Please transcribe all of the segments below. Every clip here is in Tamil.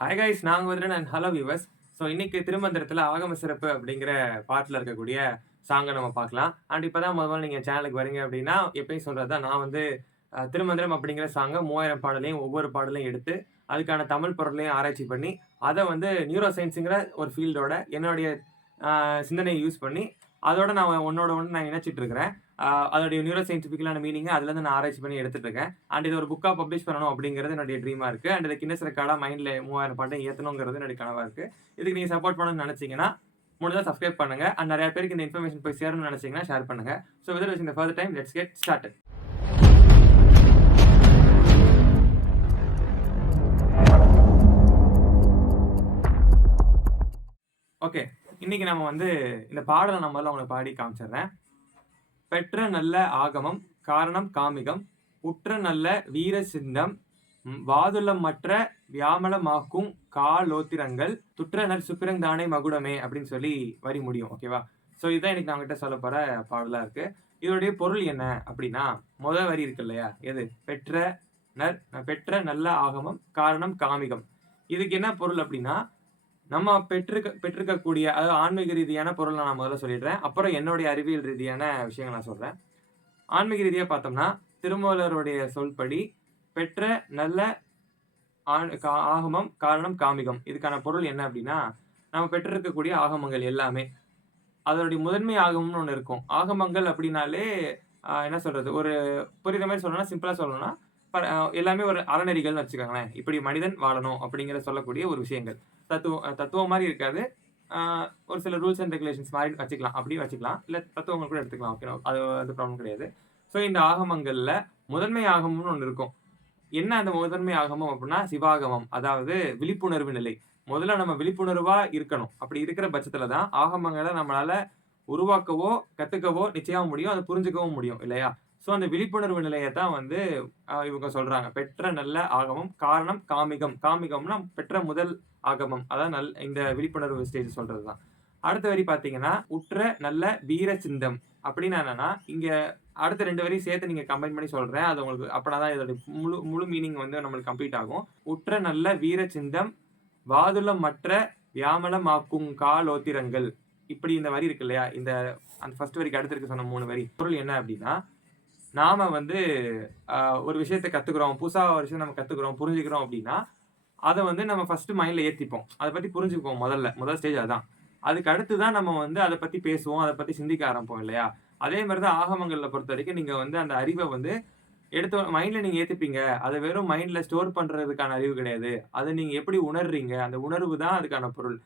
ஹாய் கைஸ் நாங்க வந்துட்டு நான் ஹலோ வியூவர்ஸ் ஸோ இன்னைக்கு திருமந்திரத்தில் ஆகம சிறப்பு அப்படிங்கிற பாட்டில் இருக்கக்கூடிய சாங்கை நம்ம பார்க்கலாம். அண்ட் இப்போ தான் முதல்ல நீங்கள் சேனலுக்கு வரீங்க அப்படின்னா எப்பயும் சொல்கிறது தான் நான் வந்து திருமந்திரம் அப்படிங்கிற சாங்கை மூவாயிரம் பாடலையும் ஒவ்வொரு பாடலையும் எடுத்து அதுக்கான தமிழ் பொருளையும் ஆராய்ச்சி பண்ணி அதை வந்து நியூரோ சயின்ஸுங்கிற ஒரு ஃபீல்டோட என்னுடைய சிந்தனையை யூஸ் பண்ணி அதோட நான் ஒன்னோட ஒன்று நான் இணைச்சிட்டு இருக்கிறேன் அதோடைய நியூரோ சயின்டிஃபிக்கலான மீனிங்கை அதுலேருந்து நான் ஆராய்ச்சி பண்ணி எடுத்துட்டு இருக்கேன் அண்ட் இது ஒரு புக்காக பப்ளிஷ் பண்ணணும் அப்படிங்கிறது என்னுடைய ட்ரீமாக இருக்குது அண்ட் இது கின்னஸ் ரெக்கார்டாக மைண்டில் மூவாயிரம் பாட்டை ஏற்றணுங்கிறது என்னுடைய கனவாக இருக்குது இதுக்கு நீங்கள் சப்போர்ட் பண்ணணும்னு நினச்சிங்கன்னா முடிஞ்சால் சப்ஸ்கிரைப் பண்ணுங்க. அண்ட் நிறைய பேருக்கு இந்த இன்ஃபர்மேஷன் போய் சேரணும்னு நினச்சிங்கன்னா ஷேர் பண்ணுங்க. ஸோ வித் இந்த further time let's get start இன்னைக்கு நம்ம வந்து இந்த பாடலை நம்ம உங்களுக்கு பாடி காமிச்சிடுறேன். பெற்ற நல்ல ஆகமம் காரணம் காமிகம் உற்ற நல்ல வீர சிந்தம் வாதுளமற்ற வாதுளம் மற்ற வியாமலமாக்கும் காலோத்திரங்கள் துற்றனர் சுப்பிரந்தானே மகுடமே அப்படின்னு சொல்லி வரி முடியும் ஓகேவா ஸோ இதுதான் எனக்கு நான் உங்ககிட்ட சொல்ல போகிற பாடலாக இருக்கு. இதோடைய பொருள் என்ன அப்படின்னா முதல் வரி இருக்கு இல்லையா? எது? பெற்ற நர் பெற்ற நல்ல ஆகமம் காரணம் காமிகம். இதுக்கு என்ன பொருள் அப்படின்னா நம்ம பெற்றிருக்க பெற்றிருக்கக்கூடிய அதாவது ஆன்மீக ரீதியான பொருள் நான் முதல்ல சொல்லிடுறேன். அப்புறம் என்னுடைய அறிவியல் ரீதியான விஷயங்கள் நான் சொல்கிறேன் ஆன்மீக ரீதியாக பார்த்தோம்னா திருமூலருடைய சொல்படி பெற்ற நல்ல ஆண்- ஆகமம் காரணம் காமிகம். இதுக்கான பொருள் என்ன அப்படின்னா நம்ம பெற்றிருக்கக்கூடிய ஆகமங்கள் எல்லாமே. அதனுடைய முதன்மை ஆகமம்னு ஒன்று இருக்கும். ஆகமங்கள் அப்படின்னாலே என்ன சொல்கிறது ஒரு புரியுற மாதிரி சொல்லணும்னா சிம்பிளாக சொல்லணும்னா எல்லாமே ஒரு அறநெறிகள்னு வச்சுக்கோங்களேன். இப்படி மனிதன் வாழணும் அப்படிங்கிற சொல்லக்கூடிய ஒரு விஷயங்கள். தத்துவம் தத்துவம் மாதிரி இருக்காது. ஒரு சில ரூல்ஸ் அண்ட் ரெகுலேஷன்ஸ் மாதிரி வச்சுக்கலாம். அப்படி வச்சுக்கலாம். இல்லை தத்துவங்கள் கூட எடுத்துக்கலாம். ஓகே அது வந்து ப்ராப்ளம் கிடையாது. ஸோ இந்த ஆகமங்களில் முதன்மை ஆகமம்னு ஒன்று இருக்கும். என்ன அந்த முதன்மை ஆகமம் அப்படின்னா சிவாகமம். அதாவது விழிப்புணர்வு நிலை. முதல்ல நம்ம விழிப்புணர்வாக இருக்கணும். அப்படி இருக்கிற பட்சத்தில் தான் ஆகமங்களை நம்மளால உருவாக்கவோ கற்றுக்கவோ நிச்சயமாக முடியும். அதை புரிஞ்சுக்கவும் முடியும். இல்லையா? ஸோ அந்த விழிப்புணர்வு நிலையை தான் வந்து இவங்க சொல்கிறாங்க பெற்ற நல்ல ஆகமம் காரணம் காமிகம். காமிகம்னா பெற்ற முதல் ஆகமம். அதான் நல் இந்த விழிப்புணர்வு ஸ்டேஜ் சொல்கிறது தான் அடுத்த வரி பார்த்தீங்கன்னா உற்ற நல்ல வீர சிந்தம். அப்படின்னு என்னன்னா இங்கே அடுத்த ரெண்டு வரையும் சேர்த்து நீங்கள் கம்பைன் பண்ணி சொல்கிறேன் அது உங்களுக்கு அப்பதான் இதோட முழு முழு மீனிங் வந்து நம்மளுக்கு கம்ப்ளீட் ஆகும். உற்ற நல்ல வீர சிந்தம் வாதுளம் மற்ற வியாமலமாக்கும் காலோத்திரங்கள். இப்படி இந்த வரி இருக்கு இல்லையா? இந்த அந்த ஃபர்ஸ்ட் வரிக்கு அடுத்து இருக்க சொன்ன மூணு வரி. பொருள் என்ன அப்படின்னா நாம வந்து ஒரு விஷயத்தை கத்துக்கிறோம் புதுசாக ஒரு விஷயம் நம்ம கத்துக்கிறோம் புரிஞ்சுக்கிறோம் அப்படின்னா அதை வந்து நம்ம ஃபர்ஸ்ட் மைண்ட்ல ஏற்றிப்போம் அதை பத்தி புரிஞ்சுக்குவோம் முதல்ல. முதல் ஸ்டேஜ் அதான். அதுக்கு அடுத்து தான் நம்ம வந்து அதை பத்தி பேசுவோம் அதை பத்தி சிந்திக்க ஆரம்பிப்போம் இல்லையா? அதே மாதிரி தான் ஆகமங்களில் பொறுத்த வரைக்கும் நீங்கள் வந்து அந்த அறிவை வந்து எடுத்த மைண்டில் நீங்கள் ஏற்றுப்பீங்க அதை வெறும் மைண்டில் ஸ்டோர் பண்ணுறதுக்கான அறிவு கிடையாது. அதை நீங்கள் எப்படி உணர்றீங்க? அந்த உணர்வு தான் அதுக்கான பொருள்.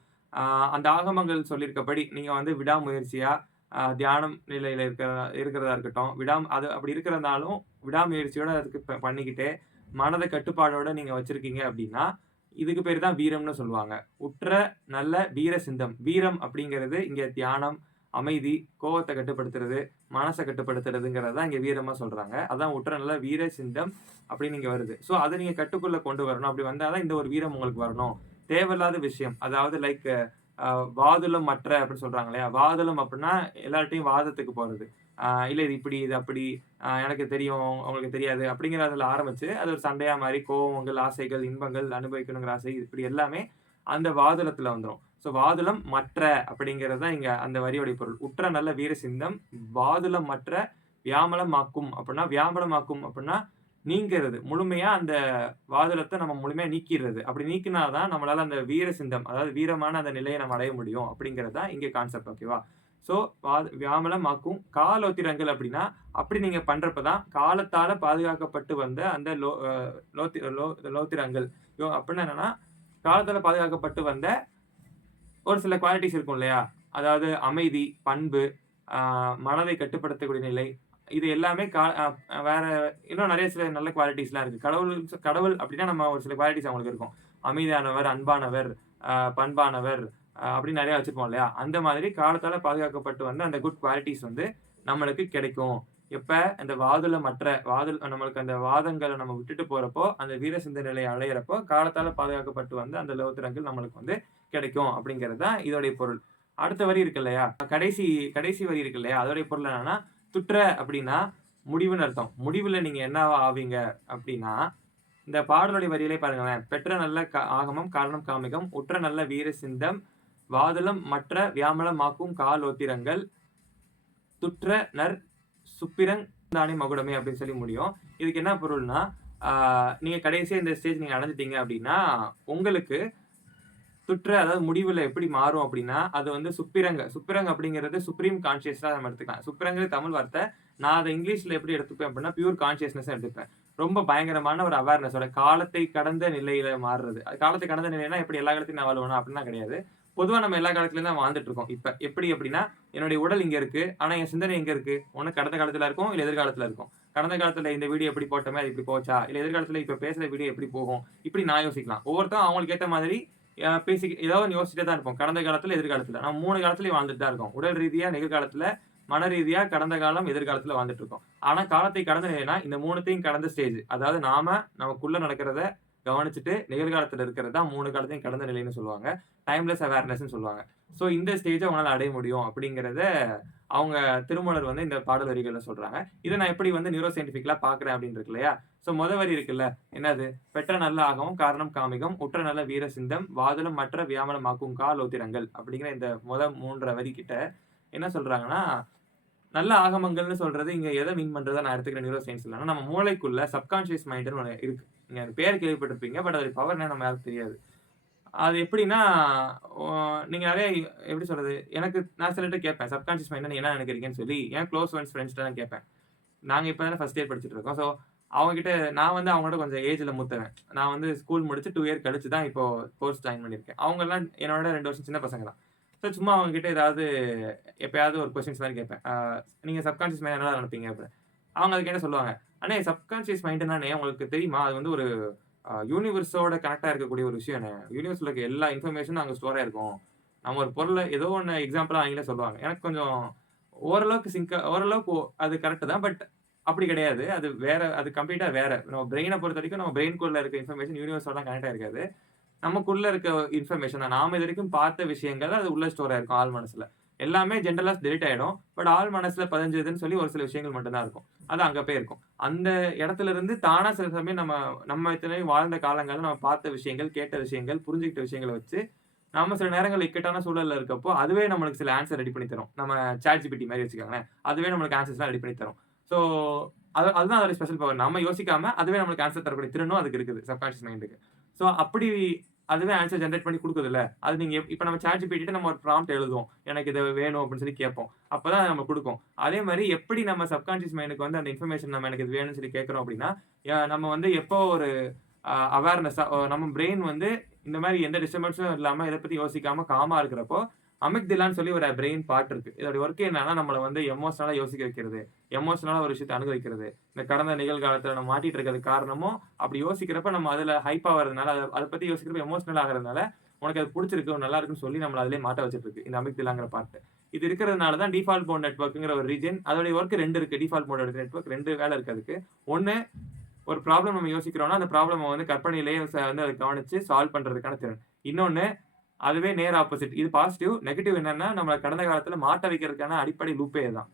அந்த ஆகமங்கள் சொல்லியிருக்கபடி நீங்கள் வந்து விடாமுயற்சியாக தியானம் நிலையில் இருக்கிற இருக்கிறதா இருக்கட்டும். விடாம அது அப்படி இருக்கிறதுனாலும் விடாமுயற்சியோட அதுக்கு ப- பண்ணிக்கிட்டே மனதை கட்டுப்பாடோட நீங்கள் வச்சுருக்கீங்க அப்படின்னா இதுக்கு பேர் தான் வீரம்னு சொல்லுவாங்க. உற்ற நல்ல வீர சிந்தம் வீரம் அப்படிங்கிறது இங்கே தியானம் அமைதி கோவத்தை கட்டுப்படுத்துறது மனசை கட்டுப்படுத்துறதுங்கிறது தான் இங்கே வீரமாக சொல்கிறாங்க அதான் உற்ற நல்ல வீர சிந்தம் அப்படின்னு இங்கே வருது. ஸோ அதை நீங்கள் கட்டுக்குள்ளே கொண்டு வரணும். அப்படி வந்தாதான் இந்த ஒரு வீரம் உங்களுக்கு வரணும். தேவையில்லாத விஷயம். அதாவது லைக் வாதுளம் மற்ற அப்படின்னு சொல்றாங்க இல்லையா? வாதுளம் அப்படின்னா எல்லார்ட்டையும் வாதத்துக்கு போறது. ஆஹ் இல்ல இது இப்படி இது அப்படி எனக்கு தெரியும் உங்களுக்கு தெரியாது அப்படிங்கிறதுல ஆரம்பிச்சு அது ஒரு சண்டையா மாதிரி கோவங்கள் ஆசைகள் இன்பங்கள் அனுபவிக்கணுங்கிற ஆசை இப்படி எல்லாமே அந்த வாதுளத்துல வந்துடும் ஸோ வாதுளம் மற்ற அப்படிங்கிறது தான் இங்கே அந்த வரியோடைய பொருள். உற்ற நல்ல வீர சிந்தம் வாதுளம் மற்ற வியாமலமாக்கும் அப்படின்னா வியாமலமாக்கும் அப்படின்னா நீங்கிறது. முழுமையா அந்த வாதுளத்தை நம்ம முழுமையா நீக்கிடுறது. அப்படி நீக்கினாதான் நம்மளால அந்த வீர சிந்தம் அதாவது வீரமான அந்த நிலையை நம்ம அடைய முடியும் அப்படிங்கிறது தான் இங்கே கான்செப்ட் ஓகேவா ஸோ வியாமலமாக்கும் காலோத்திரங்கள் அப்படின்னா அப்படி நீங்க பண்றப்பதான் காலத்தால பாதுகாக்கப்பட்டு வந்த அந்த லோ லோத்தி லோ லோத்திரங்கள். யோ அப்படின்னா என்னன்னா காலத்தால பாதுகாக்கப்பட்டு வந்த ஒரு சில குவாலிட்டிஸ் இருக்கும் இல்லையா? அதாவது அமைதி பண்பு மனதை கட்டுப்படுத்தக்கூடிய நிலை இது எல்லாமே கா வேற இன்னும் நிறைய சில நல்ல குவாலிட்டிஸ்லாம் இருக்கு. கடவுள் கடவுள் அப்படின்னா நம்ம ஒரு சில குவாலிட்டிஸ் அவங்களுக்கு இருக்கும். அமைதியானவர் அன்பானவர் பண்பானவர் அப்படின்னு நிறையா நிறைய இல்லையா? அந்த மாதிரி காலத்தால் பாதுகாக்கப்பட்டு வந்து அந்த குட் குவாலிட்டிஸ் வந்து நம்மளுக்கு கிடைக்கும். எப்போ? அந்த வாதுல மற்ற வாதல் நம்மளுக்கு அந்த வாதங்களை நம்ம விட்டுட்டு போகிறப்போ அந்த வீர நிலையை அடையிறப்போ காலத்தால் பாதுகாக்கப்பட்டு வந்து அந்த லோத்திரங்கள் நம்மளுக்கு வந்து கிடைக்கும் அப்படிங்கிறது தான் இதோடைய பொருள். அடுத்த வரி இருக்கு இல்லையா? கடைசி கடைசி வரி இருக்கு இல்லையா? அதோடைய பொருள் என்னன்னா துற்ற அப்படின்னா முடிவுன்னு அர்த்தம் முடிவில் நீங்கள் என்னவா ஆவீங்க அப்படின்னா இந்த பாடலுடைய வரியிலே பாருங்களேன். "பெற்ற நல்ல க ஆகமம் காரணம் காமிகம். உற்ற நல்ல வீர சிந்தம். வாதளம் மற்ற வியாமளமாக்கும் காலோத்திரங்கள். துற்ற நர் சுப்பிரங் தானே மகுடமே" அப்படின்னு சொல்லி முடியும். இதுக்கு என்ன பொருள்னா, நீங்கள் கடைசியாக இந்த ஸ்டேஜ் நீங்கள் அடைஞ்சிட்டீங்க அப்படின்னா, உங்களுக்கு சுற்று அதாவது முடிவில் எப்படி மாறும் அப்படின்னா, அது வந்து சுப்பிரங்க சுப்பிரங்க அப்படிங்கிறது சுப்ரீம் கான்சியஸாக நம்ம எடுத்துக்கலாம். சுப்பிரங்கிற தமிழ் வார்த்தை. நான் அதை இங்கிலீஷில் எப்படி எடுத்துப்பேன் அப்படின்னா, பியூர் கான்சியஸ்னஸ் எடுத்துப்பேன். ரொம்ப பயங்கரமான ஒரு அவேர்னஸோட காலத்தை கடந்த நிலையில மாறுறது. அது காலத்தை கடந்த நிலைன்னா எப்படி எல்லா காலத்தையும் நான் வாழ்வேணும் அப்படின்னா கிடையாது. பொதுவாக நம்ம எல்லா காலத்துலேயும் தான் வாழ்ந்துட்டு இருக்கோம். இப்போ எப்படி அப்படின்னா, என்னுடைய உடல் இங்கே இருக்கு. ஆனால் என் சிந்தனை எங்கே இருக்கு? ஒன்று கடந்த காலத்தில் இருக்கும், இல்லை எதிர்காலத்தில் இருக்கும். கடந்த காலத்தில் இந்த வீடியோ எப்படி போட்டோமே, அது இப்படி போச்சா? இல்லை எதிர்காலத்தில் இப்போ பேசுகிற வீடியோ எப்படி போகும்? இப்படி நான் யோசிக்கலாம். ஒவ்வொருத்தரும் அவங்களுக்கு ஏற்ற மாதிரி பேசி ஏதோ ஒண்ணு யோசிச்சுட்டே தான் இருப்போம். கடந்த காலத்துல, எதிர்காலத்துல. நம்ம 3 காலத்திலயும் வாழ்ந்துட்டு தான் இருக்கோம். உடல் ரீதியா நிகழ்காலத்துல, மன ரீதியா கடந்த காலம், எதிர்காலத்துல வாழ்ந்துட்டு இருக்கோம். ஆனா காலத்தை கடந்த நிலைனா, இந்த மூணுத்தையும் கடந்த ஸ்டேஜ். அதாவது நாம நமக்குள்ள நடக்கிறத கவனிச்சுட்டு, நிகழ்காலத்துல இருக்கிறது தான் 3 காலத்தையும் கடந்த நிலைன்னு சொல்லுவாங்க. டைம்லெஸ் அவேர்னஸ்ன்னு சொல்லுவாங்க. ஸோ இந்த ஸ்டேஜை உங்களால அடைய முடியும் அப்படிங்கிறத, அவங்க திருமலர் வந்து இந்த பாடல் வரிகளில் சொல்கிறாங்க இதை நான் எப்படி வந்து நியூரோ சயின்டிஃபிக்கலாக பார்க்குறேன் அப்படின்னு இருக்கு இல்லையா? ஸோ முத வரி இருக்குல்ல, என்னது? "பெற்ற நல்ல ஆகவும் காரணம் காமிகம். உற்ற நல்ல வீர சிந்தம். வாதலும் மற்ற வியாமலமாக்கும் காலோத்திரங்கள்" அப்படிங்கிற இந்த முதல் மூன்றரை வரி கிட்ட என்ன சொல்கிறாங்கன்னா நல்ல ஆகமங்கள்னு சொல்கிறது இங்கே எதை மீன் பண்ணுறதை நான் எடுத்துக்கிறேன் நியூரோ சயின்ஸ்லன்னா, நம்ம மூளைக்குள்ள சப்கான்ஷியஸ் மைண்டுன்னு ஒன்று இருக்குது நீங்கள் அந்த பேர் கேள்விப்பட்டிருப்பீங்க. பட் அதோட பவர் என்ன நம்ம யாருக்கும் தெரியாது. அது எப்படின்னா, நீங்கள் நீங்க எப்படி சொல்றது? எனக்கு நான் சிலர்ட்ட கேட்பேன். சப்கான்ஷியஸ் மைண்ட் நீங்க என்ன நினைக்கிறீங்கன்னு சொல்லி, என் க்ளோஸ் ஃப்ரெண்ட்ஸ் ஃபிரெண்ட்ஸ்ட்ட நான் கேட்பேன். நாங்க இப்போ தானே ஃபர்ஸ்ட் இயர் படிச்சுட்டு இருக்கோம். ஸோ அவங்ககிட்ட நான் வந்து அவங்களோட கொஞ்சம் ஏஜில் முத்துவேன் நான் வந்து ஸ்கூல் முடிச்சு டூ இயர் கழிச்சு தான் இப்போ கோர்ஸ் ஜாயின் பண்ணியிருக்கேன். அவங்கெல்லாம் என்னோட ரெண்டு வருஷம் சின்ன பசங்க தான். ஸோ சும்மா அவங்ககிட்ட ஏதாவது எப்பயாவது ஒரு கொஸ்டின்ஸ் மாதிரி கேட்பேன். நீங்கள் சப்கான்ஷியஸ் மைண்ட் என்னடா நினைப்பீங்க அப்படின்னு. அவங்க அதுக்கு என்ன சொல்லுவாங்க, "அண்ணே சப்கான்ஷியஸ் மைண்டுனானே உங்களுக்கு தெரியுமா? அது வந்து ஒரு யூனிவர்ஸோட கனெக்டாக இருக்கக்கூடிய ஒரு விஷயம் என்ன யூனிவர்ஸில் இருக்க எல்லா இன்ஃபர்மேஷனும் அங்கே ஸ்டோர் ஆயிருக்கும். நம்ம ஒரு பொருளை ஏதோ ஒன்று எக்ஸாம்பிளாக அவங்களே சொல்லுவாங்க. எனக்கு கொஞ்சம் ஓரளவுக்கு சிங்க் ஓரளவுக்கு அது கரெக்டு தான். பட் அப்படி கிடையாது. அது வேற அது கம்ப்ளீட்டாக வேற. நம்ம பொறுத்த வரைக்கும் நம்ம பிரெயின்குள்ளே இருக்க இன்ஃபர்மேஷன் யூனிவர்ஸோட கனெக்ட் ஆயிருக்காது. நமக்குள்ளே இருக்க இன்ஃபர்மேஷன் தான். நாம் இது வரைக்கும் பார்த்த விஷயங்கள் அது உள்ள ஸ்டோர் ஆயிருக்கும் ஆள் மனசில் எல்லாமே ஜென்ரலாக டெலிட் ஆகிடும் பட் ஆள் மனசில் பதிஞ்சதுன்னு சொல்லி ஒரு சில விஷயங்கள் மட்டும்தான் இருக்கும். அது அங்கே போய் இருக்கும். அந்த இடத்துல இருந்து தானாக சில சமயம் நம்ம நம்ம இத்தனை வாழ்ந்த காலங்களில் நம்ம பார்த்த விஷயங்கள், கேட்ட விஷயங்கள், புரிஞ்சுக்கிட்ட விஷயங்கள வச்சு, நம்ம சில நேரங்கள் இக்கட்டான சூழலில் இருக்கப்போ, அதுவே நம்மளுக்கு சில ஆன்சர் ரெடி பண்ணி தரும். நம்ம ChatGPT மாதிரி வச்சுக்கோங்களேன். அதுவே நம்மளுக்கு ஆன்சர்ஸ்லாம் ரெடி பண்ணி தரும். ஸோ அது அதுதான் அதோட ஸ்பெஷல் பவர். நம்ம யோசிக்காம அதுவே நம்மளுக்கு ஆன்சர் தரக்கூடிய திறனும் அதுக்கு இருக்குது. சப்கான்ஷியஸ் மைண்டுக்கு. ஸோ அப்படி அதுவே ஆன்சர் ஜென்ரேட் பண்ணி குடுக்குதுல்ல. அது நீங்க இப்போ நம்ம ChatGPTட்ட நம்ம ஒரு ப்ராம்ப்ட் எழுதுவோம். எனக்கு இது வேணும் அப்படின்னு சொல்லி கேட்போம். அப்பதான் தான் நம்ம குடுக்கும். அதே மாதிரி எப்படி நம்ம சப்கான்ஷியஸ் மைண்டுக்கு வந்து அந்த இன்ஃபர்மேஷன் நம்ம எனக்கு இது வேணும்னு சொல்லி கேட்குறோம் அப்படின்னா, நம்ம வந்து எப்போ ஒரு அ நம்ம பிரெயின் வந்து இந்த மாதிரி எந்த டிஸ்டர்பன்ஸும் இல்லாமல் இதை பத்தி யோசிக்காம காமா இருக்கிறப்போ, அமிக்டிலான்னு சொல்லி ஒரு பிரெயின் பார்ட் இருக்கு. இதோட ஒர்க் என்னன்னா, நம்மளை வந்து எமோஷனலா யோசிக்க வைக்கிறது. எமோஷனலா ஒரு விஷயத்த அணுக வைக்கிறது. இந்த கடந்த நிகழ்காலத்துல நம்ம மாட்டிட்டு இருக்கிறது காரணமும், அப்படி யோசிக்கிறப்ப நம்ம அதுல ஹைப் ஆகிறதுனால அதை அதை பத்தி யோசிக்கிறப்ப எமோஷனல் ஆகிறதுனால உனக்கு அது பிடிச்சிருக்கு நல்லா இருக்குன்னு சொல்லி நம்மளை அதிலே மாட்ட வச்சுட்டு இருக்கு. இந்த அமிக்டிலாங்கிற பார்ட். இது இருக்கிறதுனால தான் டிஃபால்ட் மோட் நெட்ஒர்க்குங்கிற ஒரு ரீஜன் அதோடைய ஒர்க் ரெண்டு இருக்கு. டிஃபால்ட் மோட் நெட்வொர்க் ரெண்டு வேலை இருக்கு அதுக்கு. ஒன்று ஒரு ப்ராப்ளம் நம்ம யோசிக்கிறோம்னா, அந்த ப்ராப்ளம் வந்து கற்பனையிலேயே வந்து அதை கவனிச்சு சால்வ் பண்ணுறதுக்கான திறன். இன்னொன்று அதுவே நேர் ஆப்போசிட். இது பாசிட்டிவ். நெகட்டிவ் என்னன்னா, நம்மளை கடந்த காலத்துல மாட்ட வைக்கிறதுக்கான அடிப்படை லூப்பே தான்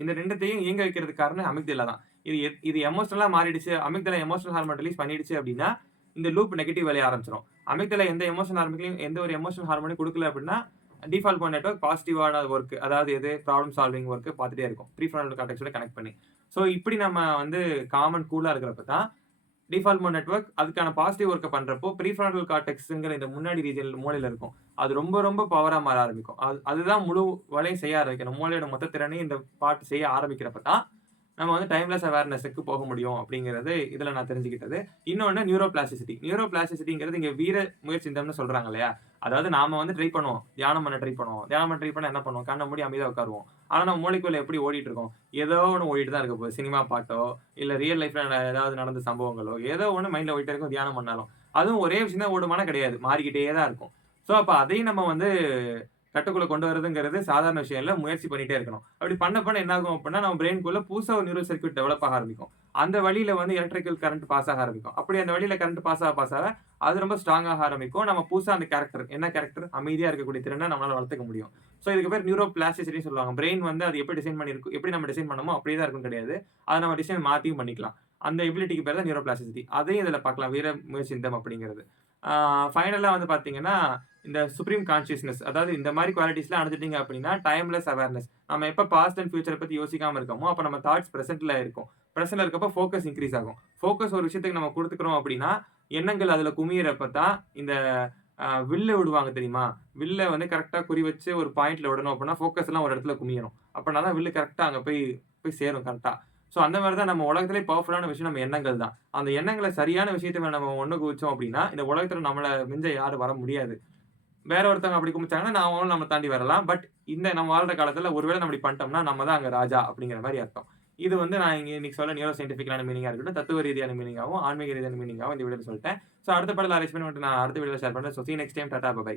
இந்த ரெண்டுத்தையும் இயங்க வைக்கிறதுக்கு காரணம் அமிக்டிலா தான். இது எ இது எமோஷனலா மாறிடுச்சு. அமிக்டிலா எமோஷனல் ஹார்மோன் ரிலீஸ் பண்ணிடுச்சு அப்படின்னா, இந்த லூப் நெகட்டிவ் வேலைய ஆரம்பிச்சிடும் அமிக்டிலா எந்த எமோஷனல் ஹார்மோனையும் எந்த ஒரு எமோஷனல் ஹார்மோனையும் கொடுக்கல அப்படின்னா, டிஃபால்ட் பண்ண நெட்ஒர்க் பாசிட்டிவான ஒர்க். அதாவது எது ப்ராப்ளம் சால்விங் ஒர்க் பார்த்துட்டே இருக்கும். ப்ரீஃப்ரான்டல் கார்டெக்ஸோட கனெக்ட் பண்ணி. ஸோ இப்படி நம்ம வந்து காமன் கூலா இருக்கிறப்ப தான், டிஃபால்மோ நெட்ஒர்க் நெட்வொர்க் அதுக்கான பாசிட்டிவ் ஒர்க்க பண்றப்போ, ப்ரீஃப்ரான்டல் கார்டெக்ஸுங்கிற இந்த முன்னாடி ரீஜியன் மூளையில இருக்கும். அது ரொம்ப ரொம்ப பவரா மாற ஆரம்பிக்கும். அது அதுதான் முழு வலையை செய்ய ஆரம்பிக்கணும் மூளையோட மொத்த திறனையும் இந்த பாட்டு செய்ய ஆரம்பிக்கிறப்ப தான், நம்ம வந்து டைம்லெஸ் அவேர்னஸுக்கு போக முடியும் அப்படிங்கிறது இதில் நான் தெரிஞ்சுக்கிட்டது. இன்னொன்று நியூரோ பிளாஸ்டிசிட்டி. நியூரோ பிளாஸ்டிசிட்டிங்கிறது இங்கே வீர முயற்சிந்தம்னு சொல்கிறாங்க இல்லையா? அதாவது நாம் வந்து ட்ரை பண்ணுவோம். தியானம் பண்ண ட்ரை பண்ணுவோம். தியானம் பண்ண ட்ரை பண்ண என்ன பண்ணுவோம்? கண்ண மூடி அமைதியாக உட்காருவோம். ஆனால் நம்ம மூளைக்குள்ள எப்படி ஓடிட்டு இருக்கோம்? ஏதோ ஒன்று ஓடிட்டு தான் இருக்க போகுது. சினிமா பாட்டோ, இல்லை ரியல் லைஃப்ல ஏதாவது நடந்த சம்பவங்களோ, ஏதோ ஒன்று மைண்டில் ஓடிட்டு இருக்கும் தியானம் பண்ணாலும். அதுவும் ஒரே விஷயம் தான் ஓடுமானா கிடையாது. மாறிக்கிட்டே தான் இருக்கும். ஸோ அப்போ அதையும் நம்ம வந்து கட்டுக்குள்ள கொண்டு வரதுங்கிறது சாதாரண விஷயம் இல்லை முயற்சி பண்ணிகிட்டே இருக்கணும். அப்படி பண்ண பண்ண என்ன ஆகும் அப்படின்னா, நம்ம பிரெயின்குள்ள புதுசாக ஒரு நியூரல் சர்க்யூட் டெவலப் ஆக ஆரம்பிக்கும். அந்த வழியில் வந்து எலக்ட்ரிக்கல் கரண்ட் பாஸ் ஆக ஆரம்பிக்கும். அப்படி அந்த வழியில் கரண்ட் பாஸ் ஆக பாஸ் ஆக, அது ரொம்ப ஸ்ட்ராங்காக ஆரம்பிக்கும். நம்ம புதுசாக அந்த கேரக்டர் என்ன கேரக்டர்? அமைதியாக இருக்கக்கூடிய திறனை நம்மளால் வளர்த்துக்க முடியும். ஸோ இதுக்கு பேர் நியூரோ பிளாஸ்டிசிட்டின்னு சொல்லுவாங்க. பிரெயின் வந்து அது எப்படி டிசைன் பண்ணியிருக்கும் எப்படி நம்ம டிசைன் பண்ணமோ அப்படியே தான் இருக்கும் கிடையாது. அதை நம்ம டிசைன் மாற்றியும் பண்ணிக்கலாம். அந்த எபிலிட்டிக்கு பேர் தான் நியூரோபிளாஸ்டிசிட்டி. அதையும் இதில் பார்க்கலாம். வீர முயற்சிந்தம் அப்படிங்கிறது. ஃபைனலாக வந்து பார்த்தீங்கன்னா, இந்த சுப்ரீம் கான்ஷியஸ்னஸ் அதாவது இந்த மாதிரி குவாலிட்டிஸ்லாம் அடைஞ்சிட்டிங்க அப்படின்னா, டைம்லெஸ் அவேர்னஸ். நம்ம எப்போ பாஸ்ட் அண்ட் ஃபியூச்சரை பற்றி யோசிக்காமல் இருக்கோமோ, அப்போ நம்ம தாட்ஸ் ப்ரெசென்ட்டில் இருக்கும். ப்ரெசென்ட்டில் இருக்கப்போ ஃபோக்கஸ் இன்க்ரீஸ் ஆகும். ஃபோக்கஸ் ஒரு விஷயத்துக்கு நம்ம கொடுத்துக்கிறோம் அப்படின்னா, எண்ணங்கள் அதில் குமியிறப்ப தான் இந்த வில்ல விடுவாங்க தெரியுமா? வில்ல வந்து கரெக்டாக குறி வச்சு ஒரு பாயிண்ட்ல விடணும் அப்படின்னா, ஃபோக்கஸ் எல்லாம் ஒரு இடத்துல குமியணும். அப்படின்னா தான் வில்லு கரெக்டாக அங்கே போய் போய் சேரும் கரெக்டாக ஸோ அந்த மாதிரி தான் நம்ம உலகத்திலே பவர்ஃபுல்லான விஷயம் நம்ம எண்ணங்கள் தான். அந்த எண்ணங்களை சரியான விஷயத்தை நம்ம ஒன்று குவிச்சோம் அப்படின்னா, இந்த உலகத்தில் நம்மளை மிஞ்ச யாரும் வர முடியாது. வேற ஒருத்தவங்க அப்படி குமிச்சாங்கன்னா, நான் அவங்களும் நம்ம தாண்டி வரலாம். பட் இந்த நம்ம வாழ்ற காலத்தில் ஒருவேளை நம்ம இப்படி பண்ணிட்டோம்னா, நம்ம தான் அங்கே ராஜா அப்படிங்கிற மாதிரி அர்த்தம். இது வந்து நான் இங்கே இன்னைக்கு சொல்ல நியூரோ சயின்டிஃபிக்கான மீனிங்காக இருக்கட்டும், தத்துவ ரீதியான மீனிங்காகவும் ஆன்மீக ரீதியான மீனிங்காகவும் இந்த வீடியோ சொல்லிட்டேன். ஸோ அடுத்த படத்தில் அரேஞ்ச் பண்ணி நான் அடுத்த வீடியோ ஷேர் பண்ணுறேன் so see next time. Tata, bye.